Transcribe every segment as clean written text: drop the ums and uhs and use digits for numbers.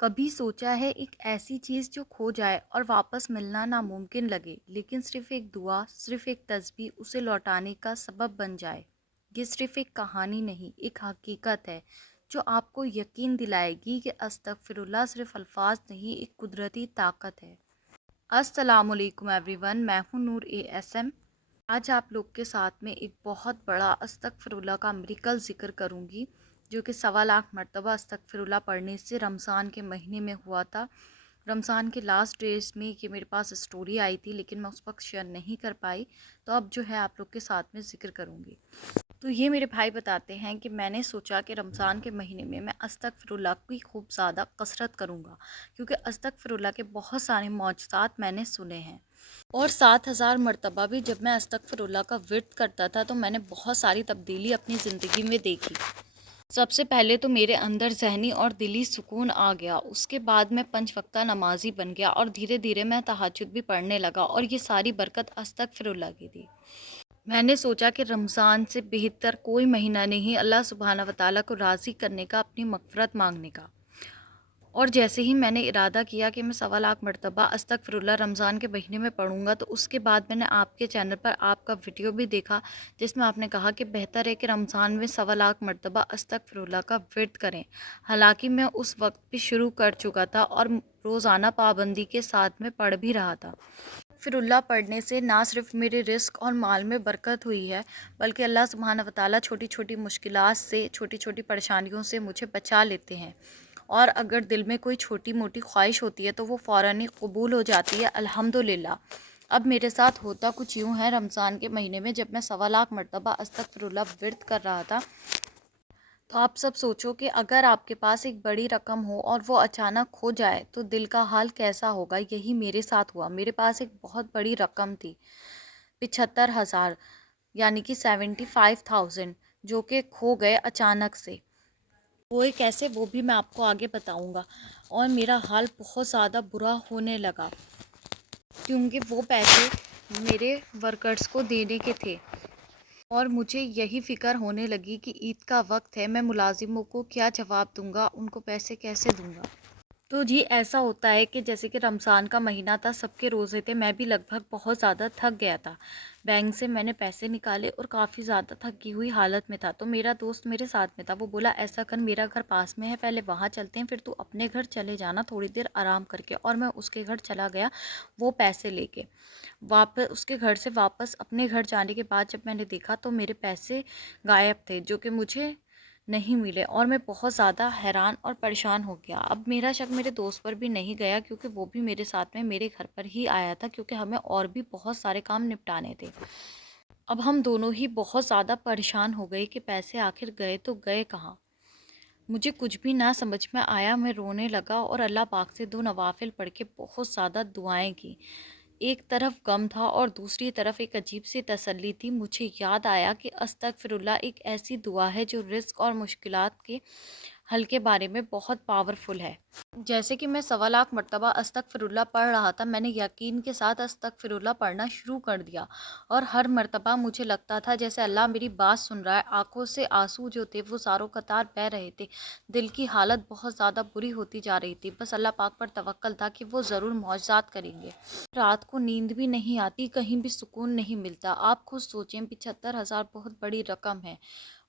कभी सोचा है एक ऐसी चीज़ जो खो जाए और वापस मिलना नामुमकिन लगे, लेकिन सिर्फ एक दुआ, सिर्फ एक तस्बीह उसे लौटाने का सबब बन जाए। ये सिर्फ एक कहानी नहीं, एक हकीकत है जो आपको यकीन दिलाएगी कि अस्तगफिरुल्लाह सिर्फ अल्फाज नहीं, एक कुदरती ताकत है। अस्सलामुअलैकुम एवरीवन, मैं हूँ नूर ASM। आज आप लोग के साथ में एक बहुत बड़ा अस्तगफिरुल्लाह का मिरेकल ज़िक्र करूँगी, जो कि 1.25 लाख मरतबा अस्तगफिरुल्लाह पढ़ने से रमज़ान के महीने में हुआ था। रमज़ान के लास्ट डेज़ में ये मेरे पास स्टोरी आई थी, लेकिन मैं उस वक्त शेयर नहीं कर पाई, तो अब जो है आप लोग के साथ में ज़िक्र करूँगी। तो ये मेरे भाई बताते हैं कि मैंने सोचा कि रमज़ान के महीने में मैं अस्तगफिरुल्लाह की खूब ज़्यादा कसरत करूँगा, क्योंकि अस्तगफिरुल्लाह के बहुत सारे मौजज़ात मैंने सुने हैं। और 7,000 मरतबा भी जब मैं अस्तगफिरुल्लाह का विर्द करता था तो मैंने बहुत सारी तब्दीली अपनी ज़िंदगी में देखी। सबसे पहले तो मेरे अंदर ज़हनी और दिली सुकून आ गया, उसके बाद मैं 5 वक्ता नमाज़ी बन गया और धीरे धीरे मैं तहज्जुद भी पढ़ने लगा, और ये सारी बरकत अस्तगफिरुल्लाह की थी। मैंने सोचा कि रमज़ान से बेहतर कोई महीना नहीं अल्लाह सुब्हाना व तआला को राज़ी करने का, अपनी मग़फ़िरत मांगने का। और जैसे ही मैंने इरादा किया कि मैं 1.25 लाख मरतबा अस्तगफिरुल्लाह रमज़ान के महीने में पढ़ूंगा, तो उसके बाद मैंने आपके चैनल पर आपका वीडियो भी देखा, जिसमें आपने कहा कि बेहतर है कि रमज़ान में 1.25 लाख मरतबा अस्तगफिरुल्लाह का विर्द करें। हालांकि मैं उस वक्त भी शुरू कर चुका था और रोज़ाना पाबंदी के साथ में पढ़ भी रहा था। फिरुल्लाह पढ़ने से ना सिर्फ मेरे रिस्क और माल में बरकत हुई है, बल्कि अल्लाह सुब्हाना व तआला छोटी छोटी मुश्किलात से, छोटी छोटी परेशानियों से मुझे बचा लेते हैं। और अगर दिल में कोई छोटी मोटी ख्वाहिश होती है तो वो फ़ौरन ही कबूल हो जाती है, अल्हम्दुलिल्लाह। अब मेरे साथ होता कुछ यूँ है, रमज़ान के महीने में जब मैं 1.25 लाख मरतबा अस्तगफिरुल्लाह विर्द कर रहा था, तो आप सब सोचो कि अगर आपके पास एक बड़ी रकम हो और वो अचानक खो जाए तो दिल का हाल कैसा होगा। यही मेरे साथ हुआ। मेरे पास एक बहुत बड़ी रकम थी, 75,000, यानी कि 75,000, जो कि खो गए अचानक से। वो एक कैसे, वो भी मैं आपको आगे बताऊंगा। और मेरा हाल बहुत ज़्यादा बुरा होने लगा, क्योंकि वो पैसे मेरे वर्कर्स को देने के थे। और मुझे यही फ़िक्र होने लगी कि ईद का वक्त है, मैं मुलाजिमों को क्या जवाब दूंगा, उनको पैसे कैसे दूंगा। तो जी ऐसा होता है कि जैसे कि रमज़ान का महीना था, सबके रोज़े थे, मैं भी लगभग बहुत ज़्यादा थक गया था। बैंक से मैंने पैसे निकाले और काफ़ी ज़्यादा थकी हुई हालत में था। तो मेरा दोस्त मेरे साथ में था, वो बोला ऐसा कर, मेरा घर पास में है, पहले वहाँ चलते हैं, फिर तू अपने घर चले जाना थोड़ी देर आराम करके। और मैं उसके घर चला गया वो पैसे लेके। वापस उसके घर से वापस अपने घर जाने के बाद जब मैंने देखा तो मेरे पैसे गायब थे, जो कि मुझे नहीं मिले, और मैं बहुत ज़्यादा हैरान और परेशान हो गया। अब मेरा शक मेरे दोस्त पर भी नहीं गया, क्योंकि वो भी मेरे साथ में मेरे घर पर ही आया था, क्योंकि हमें और भी बहुत सारे काम निपटाने थे। अब हम दोनों ही बहुत ज़्यादा परेशान हो गए कि पैसे आखिर गए तो गए कहाँ। मुझे कुछ भी ना समझ में आया, मैं रोने लगा और अल्लाह पाक से 2 नवाफिल पढ़ के बहुत ज़्यादा दुआएं की। एक तरफ गम था और दूसरी तरफ एक अजीब सी तसल्ली थी। मुझे याद आया कि अस्तगफिरुल्लाह एक ऐसी दुआ है जो रिस्क और मुश्किलात के हल के बारे में बहुत पावरफुल है। जैसे कि मैं 1.25 लाख मरतबा अस्तगफिरुल्लाह पढ़ रहा था, मैंने यकीन के साथ अस्तगफिरुल्लाह पढ़ना शुरू कर दिया, और हर मरतबा मुझे लगता था जैसे अल्लाह मेरी बात सुन रहा है। आंखों से आंसू जो थे वो ज़ारों कतार बह रहे थे। दिल की हालत बहुत ज़्यादा बुरी होती जा रही थी। बस अल्लाह पाक पर तवक्कल था कि वो ज़रूर मौजज़ात करेंगे। रात को नींद भी नहीं आती, कहीं भी सुकून नहीं मिलता। आप खुद सोचें, 75,000 बहुत बड़ी रकम है,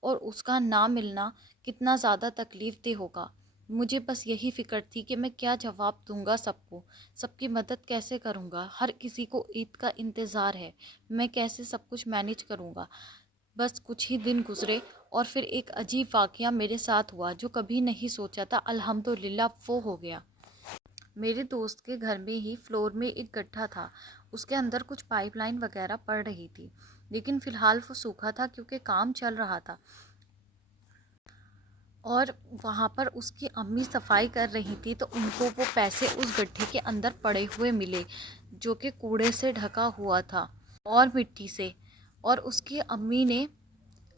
और उसका ना मिलना कितना ज़्यादा तकलीफ़ देह होगा। मुझे बस यही फ़िक्र थी कि मैं क्या जवाब दूंगा सबको, सबकी मदद कैसे करूंगा। हर किसी को ईद का इंतज़ार है, मैं कैसे सब कुछ मैनेज करूंगा। बस कुछ ही दिन गुजरे और फिर एक अजीब वाक़या मेरे साथ हुआ, जो कभी नहीं सोचा था। अल्हम्दुलिल्लाह वो हो गया। मेरे दोस्त के घर में ही फ्लोर में एक गड्ढा था, उसके अंदर कुछ पाइपलाइन वगैरह पड़ रही थी, लेकिन फ़िलहाल वो सूखा था क्योंकि काम चल रहा था। और वहाँ पर उसकी अम्मी सफाई कर रही थी, तो उनको वो पैसे उस गड्ढे के अंदर पड़े हुए मिले, जो कि कूड़े से ढका हुआ था और मिट्टी से। और उसकी अम्मी ने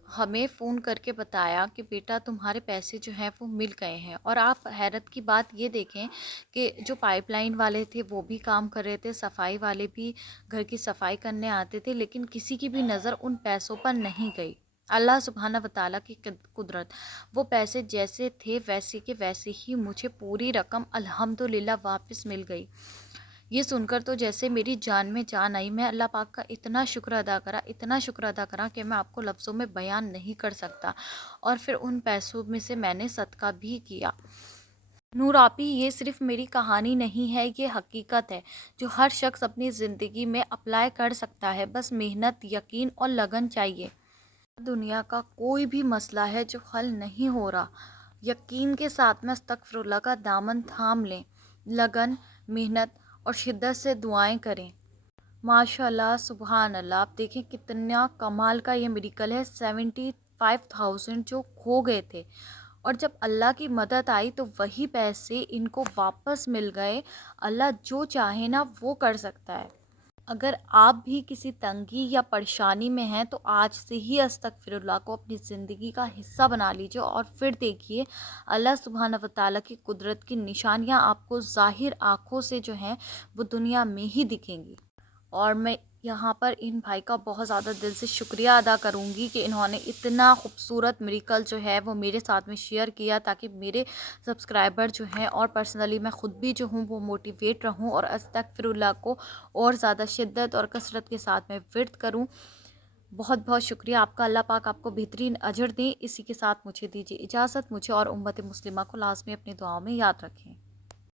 हमें फ़ोन करके बताया कि बेटा तुम्हारे पैसे जो हैं वो मिल गए हैं। और आप हैरत की बात ये देखें कि जो पाइपलाइन वाले थे वो भी काम कर रहे थे, सफाई वाले भी घर की सफाई करने आते थे, लेकिन किसी की भी नज़र उन पैसों पर नहीं गई। اللہ سبحانہ و تعالیٰ کی قدرت، وہ پیسے جیسے تھے ویسے کے ویسے ہی مجھے پوری رقم الحمدللہ واپس مل گئی۔ یہ سن کر تو جیسے میری جان میں جان آئی۔ میں اللہ پاک کا اتنا شکر ادا کرا، اتنا شکر ادا کرا کہ میں آپ کو لفظوں میں بیان نہیں کر سکتا۔ اور پھر ان پیسوں میں سے میں نے صدقہ بھی کیا۔ نور آپی، یہ صرف میری کہانی نہیں ہے، یہ حقیقت ہے جو ہر شخص اپنی زندگی میں اپلائی کر سکتا ہے۔ بس محنت، یقین اور لگن چاہیے۔ دنیا کا کوئی بھی مسئلہ ہے جو حل نہیں ہو رہا، یقین کے ساتھ میں استغفر اللہ کا دامن تھام لیں، لگن، محنت اور شدت سے دعائیں کریں۔ ماشاء اللہ، سبحان اللہ، آپ دیکھیں کتنا کمال کا یہ میریکل ہے۔ 75,000 جو کھو گئے تھے، اور جب اللہ کی مدد آئی تو وہی پیسے ان کو واپس مل گئے۔ اللہ جو چاہے نا وہ کر سکتا ہے۔ اگر آپ بھی کسی تنگی یا پریشانی میں ہیں تو آج سے ہی استغفر اللہ کو اپنی زندگی کا حصہ بنا لیجئے، اور پھر دیکھیے اللہ سبحانہ و تعالیٰ کی قدرت کی نشانیاں آپ کو ظاہر آنکھوں سے جو ہیں وہ دنیا میں ہی دکھیں گی۔ اور میں یہاں پر ان بھائی کا بہت زیادہ دل سے شکریہ ادا کروں گی کہ انہوں نے اتنا خوبصورت میریکل جو ہے وہ میرے ساتھ میں شیئر کیا، تاکہ میرے سبسکرائبر جو ہیں اور پرسنلی میں خود بھی جو ہوں وہ موٹیویٹ رہوں اور استغفر اللہ کو اور زیادہ شدت اور کثرت کے ساتھ میں ورد کروں۔ بہت بہت شکریہ آپ کا، اللہ پاک آپ کو بہترین اجر دیں۔ اسی کے ساتھ مجھے دیجیے اجازت، مجھے اور امت مسلمہ کو لازمی اپنی دعاؤں میں یاد رکھیں۔